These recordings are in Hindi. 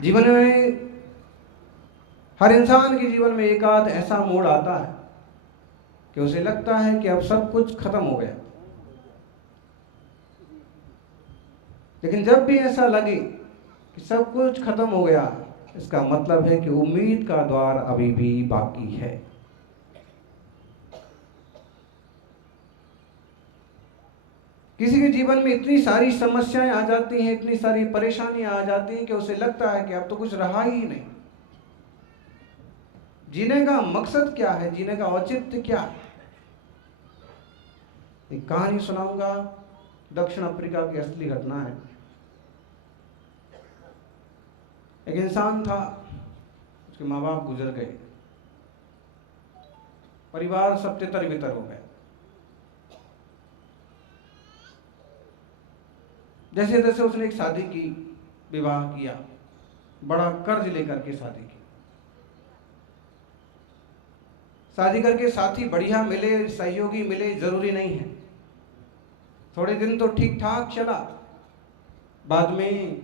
जीवन में, हर इंसान के जीवन में एक आध ऐसा मोड़ आता है कि उसे लगता है कि अब सब कुछ खत्म हो गया। लेकिन जब भी ऐसा लगे कि सब कुछ खत्म हो गया, इसका मतलब है कि उम्मीद का द्वार अभी भी बाकी है। किसी के जीवन में इतनी सारी समस्याएं आ जाती हैं, इतनी सारी परेशानियां आ जाती हैं कि उसे लगता है कि अब तो कुछ रहा ही नहीं। जीने का मकसद क्या है, जीने का औचित्य क्या है? एक कहानी सुनाऊंगा, दक्षिण अफ्रीका की असली घटना है। एक इंसान था, उसके माँ बाप गुजर गए, परिवार सब तितर बितर हो गए। जैसे जैसे उसने एक शादी की, विवाह किया, बड़ा कर्ज लेकर के शादी की। शादी करके साथी बढ़िया मिले, सहयोगी मिले, जरूरी नहीं है। थोड़े दिन तो ठीक ठाक चला, बाद में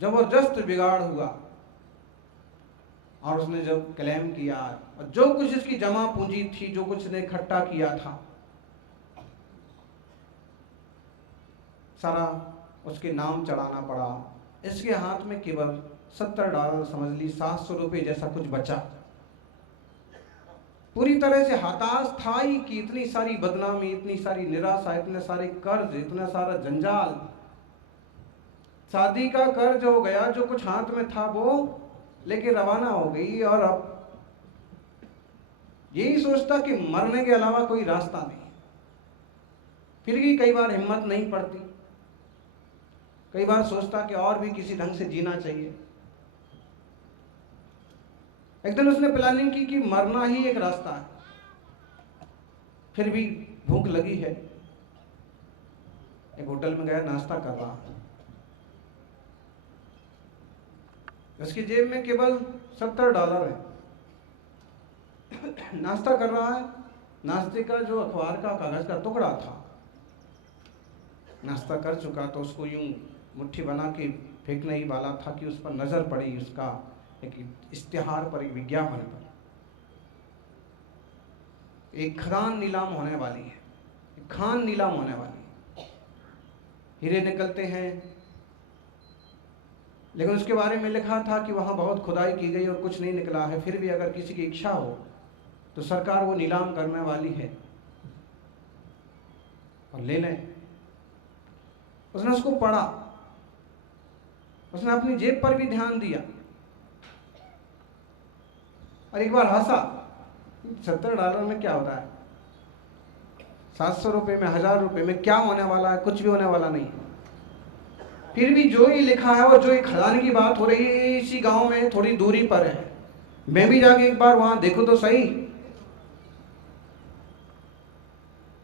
जबरदस्त बिगाड़ हुआ और उसने जब क्लेम किया और जो कुछ इसकी जमा पूंजी थी, जो कुछ ने इकट्ठा किया था, सारा उसके नाम चढ़ाना पड़ा। इसके हाथ में केवल $70, समझ ली $700 जैसा कुछ बचा। पूरी तरह से हताश था ही कि इतनी सारी बदनामी, इतनी सारी निराशा, इतने सारे कर्ज, इतना सारा जंजाल, शादी का कर्ज हो गया, जो कुछ हाथ में था वो लेके रवाना हो गई। और अब यही सोचता कि मरने के अलावा कोई रास्ता नहीं। फिर भी कई बार हिम्मत नहीं पड़ती, कई बार सोचता कि और भी किसी ढंग से जीना चाहिए। एक दिन उसने प्लानिंग की कि मरना ही एक रास्ता है, फिर भी भूख लगी है। एक होटल में गया, नाश्ता कर रहा है। उसकी जेब में केवल $70 है। नाश्ता कर रहा है, नाश्ते का जो अखबार का कागज का टुकड़ा था, नाश्ता कर चुका तो उसको यूं मुट्ठी बना के फेंकने ही वाला था कि उस पर नजर पड़ी, उसका एक इश्तिहार पर, एक विज्ञापन पर। एक खदान नीलाम होने वाली है, एक खान नीलाम होने वाली है, हीरे निकलते हैं। लेकिन उसके बारे में लिखा था कि वहाँ बहुत खुदाई की गई और कुछ नहीं निकला है। फिर भी अगर किसी की इच्छा हो तो सरकार वो नीलाम करने वाली है और ले लें। उसने उसको पढ़ा, उसने अपनी जेब पर भी ध्यान दिया और एक बार हंसा। $70 में क्या होता है, $700 में, $1000 में क्या होने वाला है? कुछ भी होने वाला नहीं। फिर भी जो ही लिखा है और जो एक खदान की बात हो रही है, इसी गांव में थोड़ी दूरी पर है, मैं भी जाके एक बार वहां देखूं तो सही,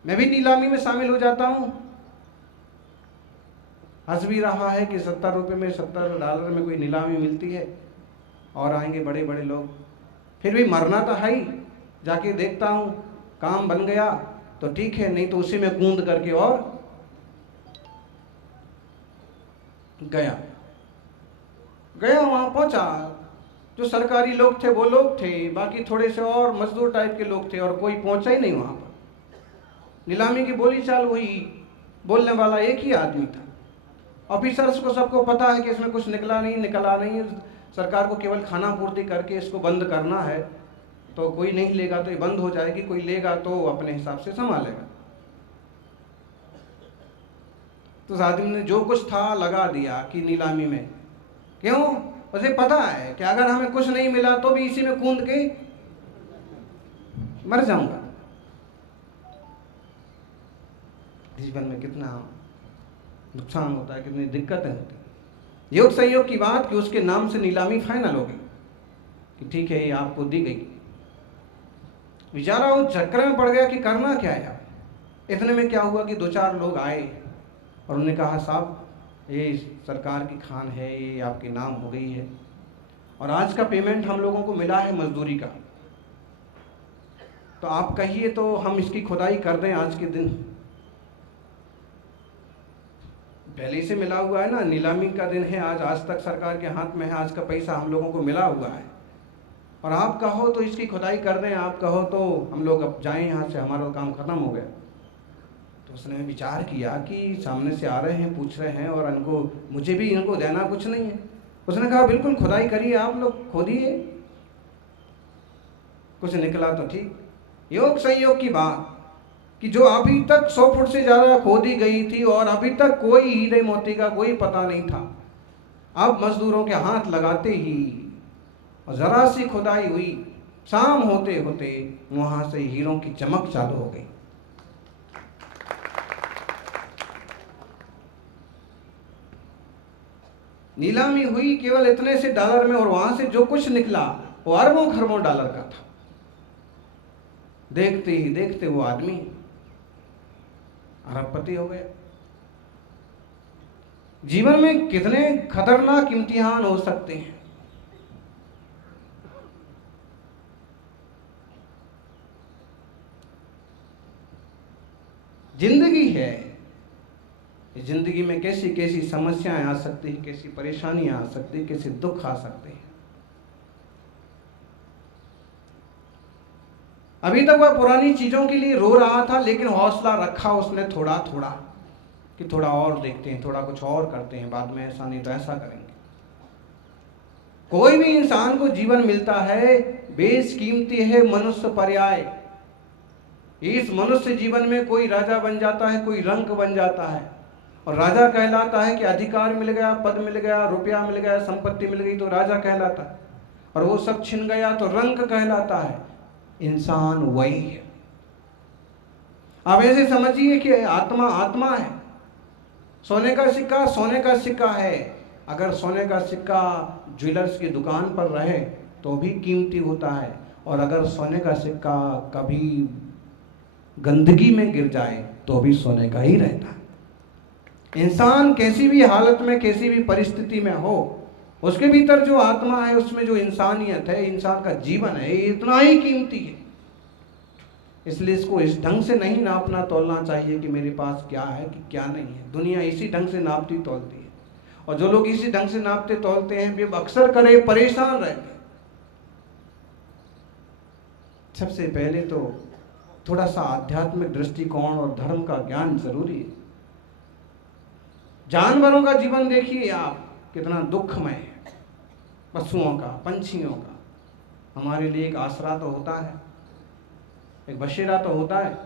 मैं भी नीलामी में शामिल हो जाता हूं। हंस भी रहा है कि $70 में, $70 में कोई नीलामी मिलती है और आएंगे बड़े बड़े लोग। फिर भी मरना तो है ही, जाके देखता हूं, काम बन गया तो ठीक है, नहीं तो उसी में कूद करके और गया। वहां पहुंचा, जो सरकारी लोग थे वो लोग थे, बाकी थोड़े से और मजदूर टाइप के लोग थे, और कोई पहुंचा ही नहीं वहां पर। नीलामी की बोली चाल हुई, बोलने वाला एक ही आदमी था। ऑफिसर्स को सबको पता है कि इसमें कुछ निकला नहीं, सरकार को केवल खाना पूर्ति करके इसको बंद करना है। तो कोई नहीं लेगा तो ये बंद हो जाएगी, कोई लेगा तो अपने हिसाब से संभालेगा। तो उस आदमी ने जो कुछ था लगा दिया कि नीलामी में। क्यों? उसे पता है कि अगर हमें कुछ नहीं मिला तो भी इसी में कूद के मर जाऊंगा। जीवन में कितना नुकसान होता है, कितनी दिक्कतें होती हैं। योग संयोग की बात कि उसके नाम से नीलामी फाइनल हो गई कि ठीक है, ये आपको दी गई। बेचारा उस चक्कर में पड़ गया कि करना क्या है। इतने में क्या हुआ कि 2-4 लोग आए और उन्होंने कहा, साहब ये सरकार की खान है, ये आपके नाम हो गई है और आज का पेमेंट हम लोगों को मिला है मजदूरी का। तो आप कहिए तो हम इसकी खुदाई कर दें आज के दिन? पहले से मिला हुआ है ना, नीलामी का दिन है आज, आज तक सरकार के हाथ में है, आज का पैसा हम लोगों को मिला हुआ है, और आप कहो तो इसकी खुदाई कर दें, आप कहो तो हम लोग अब जाएं यहाँ से, हमारा काम खत्म हो गया। तो उसने विचार किया कि सामने से आ रहे हैं, पूछ रहे हैं, और इनको मुझे भी इनको देना कुछ नहीं है। उसने कहा बिल्कुल खुदाई करिए, आप लोग खोदिए, कुछ निकला तो ठीक। योग संयोग की बात कि जो अभी तक 100 फुट से ज़्यादा खोदी गई थी और अभी तक कोई हीरे मोती का कोई पता नहीं था, अब मजदूरों के हाथ लगाते ही और ज़रा सी खुदाई हुई, शाम होते होते वहाँ से हीरों की चमक चालू हो गई। नीलामी हुई केवल इतने से डॉलर में, और वहाँ से जो कुछ निकला वो अरबों खरबों डॉलर का था। देखते ही देखते वो आदमी अरबपति हो गया। जीवन में कितने खतरनाक इम्तिहान हो सकते हैं। जिंदगी है, जिंदगी में कैसी कैसी समस्याएं आ सकती हैं, कैसी परेशानियां आ सकती हैं, कैसे दुख आ सकते हैं। अभी तक वह पुरानी चीजों के लिए रो रहा था, लेकिन हौसला रखा उसने थोड़ा थोड़ा कि थोड़ा और देखते हैं, थोड़ा कुछ और करते हैं, बाद में ऐसा नहीं तो ऐसा करेंगे। कोई भी इंसान को जीवन मिलता है, बेशकीमती है मनुष्य पर्याय। इस मनुष्य जीवन में कोई राजा बन जाता है, कोई रंक बन जाता है, और राजा कहलाता है कि अधिकार मिल गया, पद मिल गया, रुपया मिल गया, संपत्ति मिल गई तो राजा कहलाता है, और वो सब छिन गया तो रंक कहलाता है। इंसान वही है। आप ऐसे समझिए कि आत्मा आत्मा है, सोने का सिक्का सोने का सिक्का है। अगर सोने का सिक्का ज्वेलर्स की दुकान पर रहे तो भी कीमती होता है, और अगर सोने का सिक्का कभी गंदगी में गिर जाए तो भी सोने का ही रहता है। इंसान कैसी भी हालत में, कैसी भी परिस्थिति में हो, उसके भीतर जो आत्मा है, उसमें जो इंसानियत है, इंसान का जीवन है, इतना ही कीमती है। इसलिए इसको इस ढंग से नहीं नापना तोलना चाहिए कि मेरे पास क्या है कि क्या नहीं है। दुनिया इसी ढंग से नापती तोलती है, और जो लोग इसी ढंग से नापते तोलते हैं वे अक्सर करे परेशान रहते हैं। सबसे पहले तो थोड़ा सा आध्यात्मिक दृष्टिकोण और धर्म का ज्ञान जरूरी है। जानवरों का जीवन देखिए आप, कितना दुखमय है। पशुओं का, पंछियों का हमारे लिए एक आसरा तो होता है, एक बसेरा तो होता है।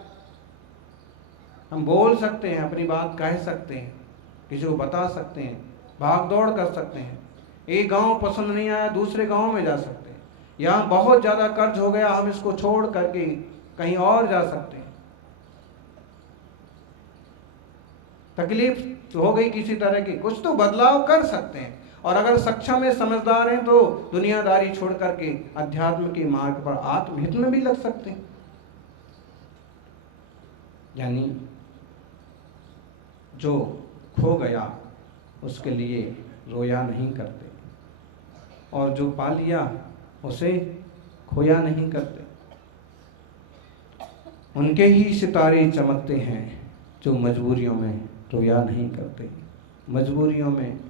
हम बोल सकते हैं, अपनी बात कह सकते हैं, किसी को बता सकते हैं, भाग दौड़ कर सकते हैं। एक गांव पसंद नहीं आया, दूसरे गांव में जा सकते हैं। यहाँ बहुत ज़्यादा कर्ज हो गया, हम इसको छोड़ करके कहीं और जा सकते हैं। तकलीफ हो गई किसी तरह की, कुछ तो बदलाव कर सकते हैं। और अगर सक्षम है, समझदार हैं, तो दुनियादारी छोड़ करके अध्यात्म के मार्ग पर आत्महित में भी लग सकते हैं। यानी जो खो गया उसके लिए रोया नहीं करते, और जो पा लिया उसे खोया नहीं करते। उनके ही सितारे चमकते हैं जो मजबूरियों में रोया नहीं करते। मजबूरियों में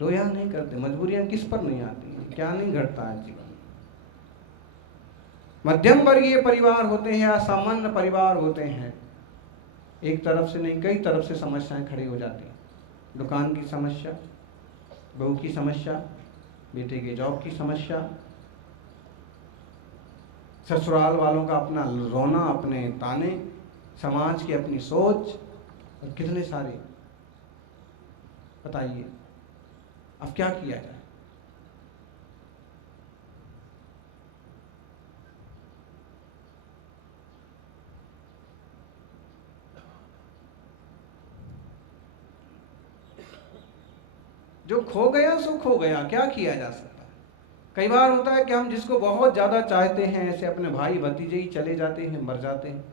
रोया नहीं करते। मजबूरियां किस पर नहीं आती हैं, क्या नहीं घटता है जीवन में। मध्यम वर्गीय परिवार होते हैं या सामान्य परिवार होते हैं, एक तरफ से नहीं कई तरफ से समस्याएं खड़ी हो जाती हैं। दुकान की समस्या, बहू की समस्या, बेटे के जॉब की समस्या, ससुराल वालों का अपना रोना, अपने ताने, समाज की अपनी सोच, और कितने सारे। बताइए अब क्या किया जाए। जो खो गया सो खो गया, क्या किया जा सकता है। कई बार होता है कि हम जिसको बहुत ज़्यादा चाहते हैं, ऐसे अपने भाई भतीजे ही चले जाते हैं, मर जाते हैं।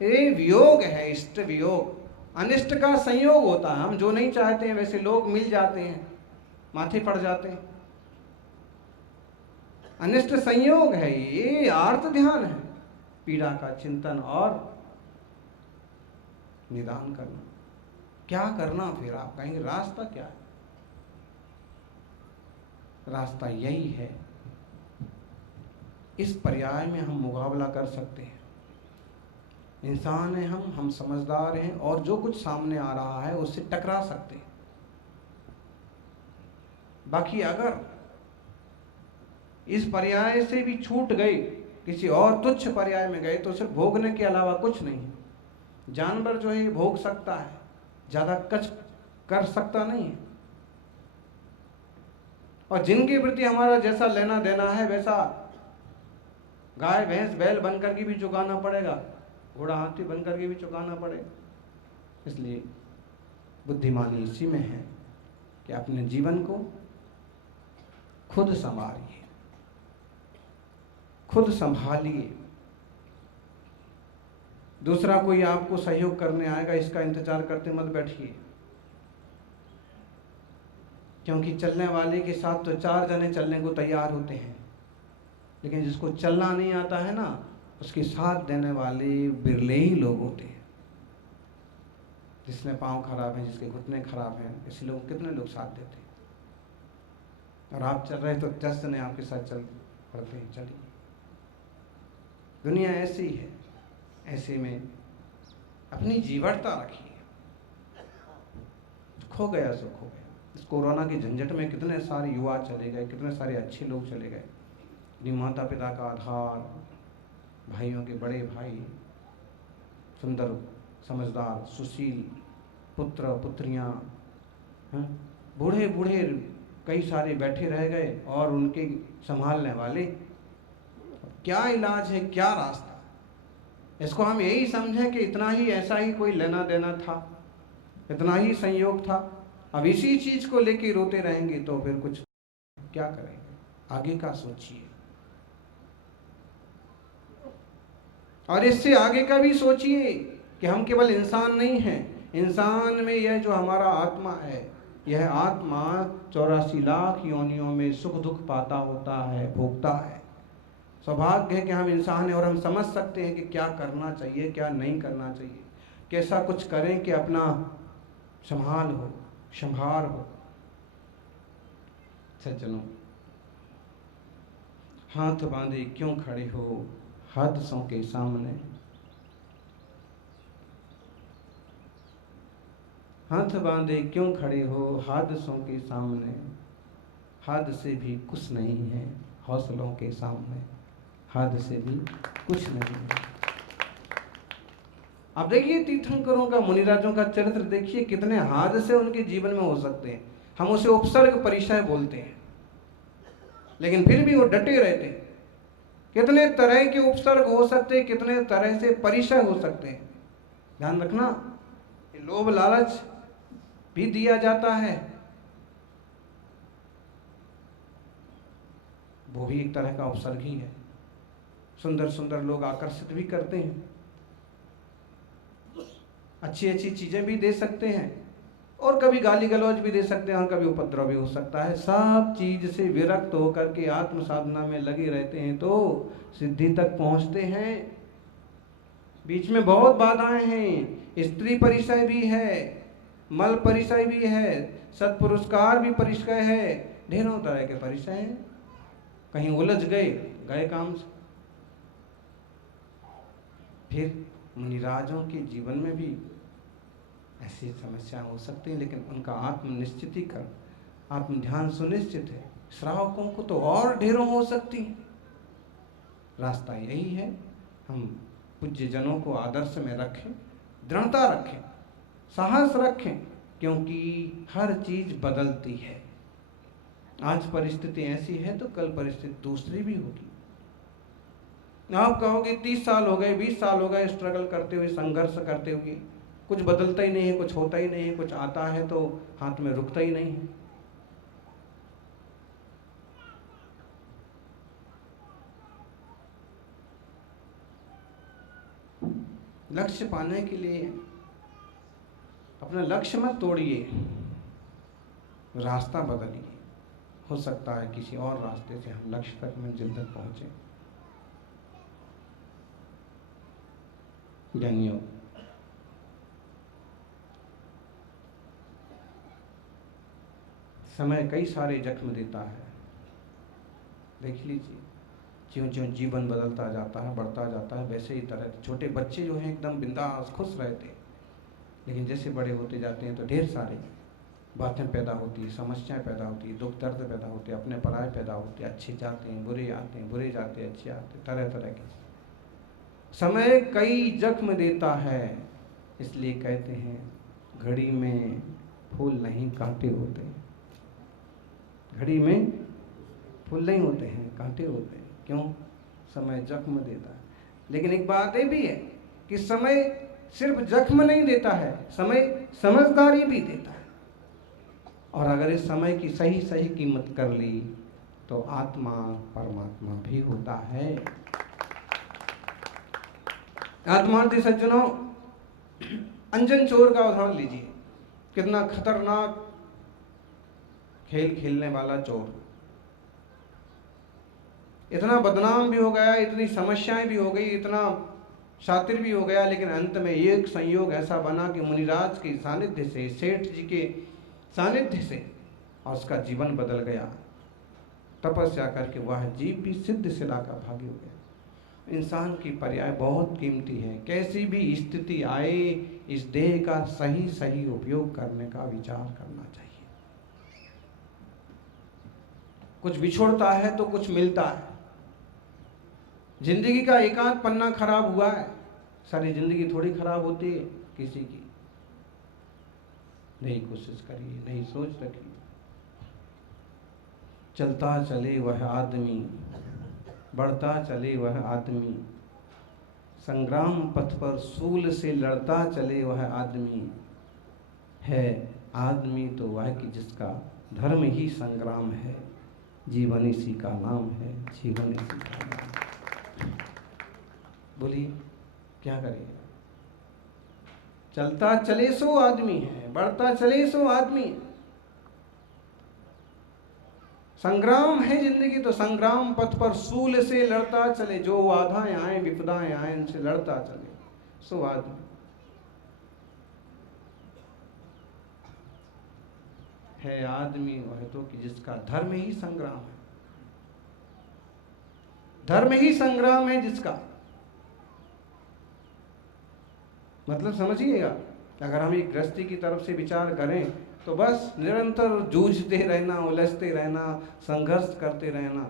ये वियोग है, इष्ट वियोग। अनिष्ट का संयोग होता है। हम जो नहीं चाहते हैं वैसे लोग मिल जाते हैं, माथे पड़ जाते हैं। अनिष्ट संयोग है, ये आर्त ध्यान है। पीड़ा का चिंतन और निदान करना। क्या करना फिर? आप कहेंगे रास्ता क्या है? रास्ता यही है, इस पर्याय में हम मुकाबला कर सकते हैं। इंसान हैं हम समझदार हैं, और जो कुछ सामने आ रहा है उससे टकरा सकते हैं। बाकी अगर इस पर्याय से भी छूट गए, किसी और तुच्छ पर्याय में गए, तो सिर्फ भोगने के अलावा कुछ नहीं है। जानवर जो है भोग सकता है, ज़्यादा कच कर सकता नहीं है। और जिनके प्रति हमारा जैसा लेना देना है, वैसा गाय भैंस बैल बन करके भी चुकाना पड़ेगा, घोड़ा हाथी बन करके भी चुकाना पड़ेगा। इसलिए बुद्धिमानी इसी में है कि अपने जीवन को खुद संभालिए, खुद संभालिए। दूसरा कोई आपको सहयोग करने आएगा, इसका इंतजार करते मत बैठिए, क्योंकि चलने वाले के साथ तो 4 जने चलने को तैयार होते हैं, लेकिन जिसको चलना नहीं आता है ना, उसके साथ देने वाले बिरले ही लोग होते हैं। जिसने पाँव खराब है, जिसके घुटने खराब हैं, ऐसे लोग कितने लोग साथ देते हैं। और आप चल रहे तो 10 जने आपके साथ चल पड़ते हैं। चलिए, दुनिया ऐसी ही है। ऐसे में अपनी जीवटता रखिए। खो गया सो खो गया। इस कोरोना के झंझट में कितने सारे युवा चले गए, कितने सारे अच्छे लोग चले गए। अपनी माता पिता का आधार, भाइयों के बड़े भाई, सुंदर समझदार सुशील पुत्र पुत्रियां, बूढ़े बूढ़े कई सारे बैठे रह गए, और उनके संभालने वाले। क्या इलाज है, क्या रास्ता? इसको हम यही समझें कि इतना ही, ऐसा ही कोई लेना देना था, इतना ही संयोग था। अब इसी चीज को लेके रोते रहेंगे तो फिर कुछ क्या करेंगे? आगे का सोचिए, और इससे आगे का भी सोचिए कि हम केवल इंसान नहीं हैं। इंसान में यह जो हमारा आत्मा है, यह आत्मा 84 लाख योनियों में सुख दुख पाता होता है, भोगता है। सौभाग्य है कि हम इंसान हैं और हम समझ सकते हैं कि क्या करना चाहिए, क्या नहीं करना चाहिए, कैसा कुछ करें कि अपना संभाल हो, संभार हो। सज्जनों, हाथ बांधे क्यों खड़े हो हादसों के सामने, हाथ बांधे क्यों खड़े हो हादसों के सामने, हादसे भी कुछ नहीं है हौसलों के सामने, हादसे भी कुछ नहीं है। अब देखिए तीर्थंकरों का, मुनिराजों का चरित्र देखिए, कितने हादसे उनके जीवन में हो सकते हैं। हम उसे उपसर्ग परिचय बोलते हैं, लेकिन फिर भी वो डटे रहते हैं। कितने तरह के उपसर्ग हो सकते हैं, कितने तरह से परिचय हो सकते हैं। ध्यान रखना, लोभ लालच भी दिया जाता है, वो भी एक तरह का उपसर्ग ही है। सुंदर सुंदर लोग आकर्षित भी करते हैं, अच्छी अच्छी चीजें भी दे सकते हैं, और कभी गाली गलौज भी दे सकते हैं, और कभी उपद्रव भी हो सकता है। सब चीज से विरक्त होकर के आत्म साधना में लगे रहते हैं तो सिद्धि तक पहुंचते हैं। बीच में बहुत बाधाएं हैं, स्त्री परिचय भी है, मल परिचय भी है, सत्पुरस्कार भी परिचय है, ढेरों तरह के परिचय हैं। कहीं उलझ गए, गए काम से। फिर मुनिराजों के जीवन में भी ऐसी समस्या हो सकती है, लेकिन उनका आत्म निश्चितीकरण, आत्म ध्यान सुनिश्चित है। श्रावकों को तो और ढेरों हो सकती है। रास्ता यही है, हम पूज्य जनों को आदर्श में रखें, दृढ़ता रखें, साहस रखें, क्योंकि हर चीज बदलती है। आज परिस्थिति ऐसी है तो कल परिस्थिति दूसरी भी होगी। आप कहोगे 30 साल हो गए, 20 साल हो गए स्ट्रगल करते हुए, संघर्ष करते हुए, कुछ बदलता ही नहीं है, कुछ होता ही नहीं है, कुछ आता है तो हाथ में रुकता ही नहीं है। लक्ष्य पाने के लिए अपना लक्ष्य मत तोड़िए, रास्ता बदलिए। हो सकता है किसी और रास्ते से हम लक्ष्य तक, मंजिल तक पहुंचे। ज्ञानियों, समय कई सारे जख्म देता है। देख लीजिए, ज्यों ज्यों जीवन बदलता जाता है, बढ़ता जाता है, वैसे ही तरह छोटे बच्चे जो हैं एकदम बिंदास खुश रहते, लेकिन जैसे बड़े होते जाते हैं तो ढेर सारे बातें पैदा होती है, समस्याएं पैदा होती है, दुख दर्द पैदा होते हैं, अपने पराये पैदा होते हैं, अच्छे जाते हैं, बुरे आते हैं, बुरे जाते हैं, अच्छे आते हैं, तरह तरह के। समय कई जख्म देता है, इसलिए कहते हैं घड़ी में फूल नहीं कांटे होते। घड़ी में फूल नहीं होते हैं, कांटे होते हैं। क्यों? समय जख्म देता है। लेकिन एक बात ये भी है कि समय सिर्फ जख्म नहीं देता है, समय समझदारी भी देता है। और अगर इस समय की सही सही कीमत कर ली तो आत्मा परमात्मा भी होता है। आत्मार्थी सज्जनों, अंजन चोर का उदाहरण लीजिए। कितना खतरनाक खेल खेलने वाला चोर, इतना बदनाम भी हो गया, इतनी समस्याएं भी हो गई, इतना शातिर भी हो गया, लेकिन अंत में एक संयोग ऐसा बना कि मुनिराज के सानिध्य से, सेठ जी के सानिध्य से, और उसका जीवन बदल गया। तपस्या करके वह जीव भी सिद्ध शिला का भागी हो गया। इंसान की पर्याय बहुत कीमती है। कैसी भी स्थिति आए, इस देह का सही सही उपयोग करने का विचार करना चाहिए। कुछ बिछोड़ता है तो कुछ मिलता है। जिंदगी का एक आध पन्ना खराब हुआ है, सारी जिंदगी थोड़ी खराब होती है किसी की। नई कोशिश करिए, नई सोच रखिए। चलता चले वह आदमी, बढ़ता चले वह आदमी, संग्राम पथ पर सूल से लड़ता चले वह आदमी। है आदमी तो वह कि जिसका धर्म ही संग्राम है, जीवन इसी का नाम है, जीवन इसी का नाम है। बोलिए क्या करें? चलता चले सो आदमी है, बढ़ता चले सो आदमी है। संग्राम है जिंदगी तो संग्राम पथ पर सूल से लड़ता चले। जो बाधाएं आए, विपदाएं आए, उनसे लड़ता चले सो आदमी। है आदमी वह तो कि जिसका धर्म ही संग्राम है, धर्म ही संग्राम है जिसका। मतलब समझिएगा, अगर हम एक गृहस्थी की तरफ से विचार करें तो बस निरंतर जूझते रहना, उलझते रहना, संघर्ष करते रहना।